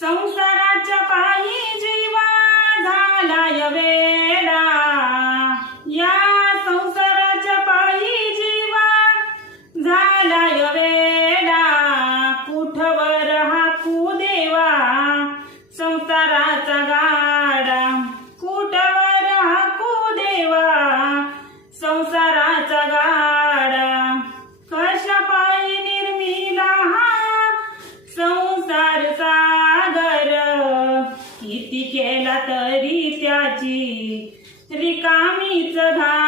संसाराच्या पायी जीवा झालाय वेडा, या संसाराच्या पायी जीवा झालाय वेडा, कुठवर हाकू देवा संसाराचा गाडा, कुठवर हाकू देवा संसाराचा गाडा. कशा पायी निर्मिला हा संसार सागर, किती केला तरी त्याची रिकामीच घाट.